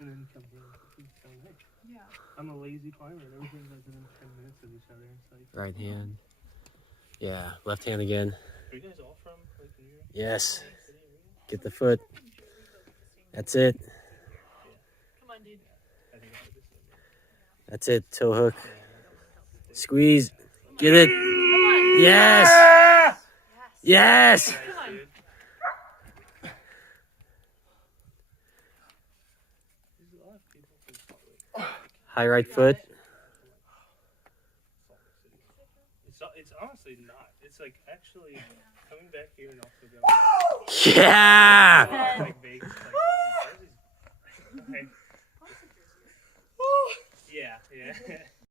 and then come here. So, hey, Yeah. I'm a lazy climber, and everything's like within 10 minutes of each other. It's like, Right hand. Yeah, left hand again. are you guys all from like New York? Yes. Get the foot. That's it. Come on, dude. I think I did this one. That's it. Toe hook. Squeeze. Get it. Come on. Yes. Yes. Yes. Come on. There's a lot of people from Salt Lake. High right foot. It's honestly not. It's like actually coming back here and also going Yeah. like Vegas, like Jersey's. Yeah, yeah.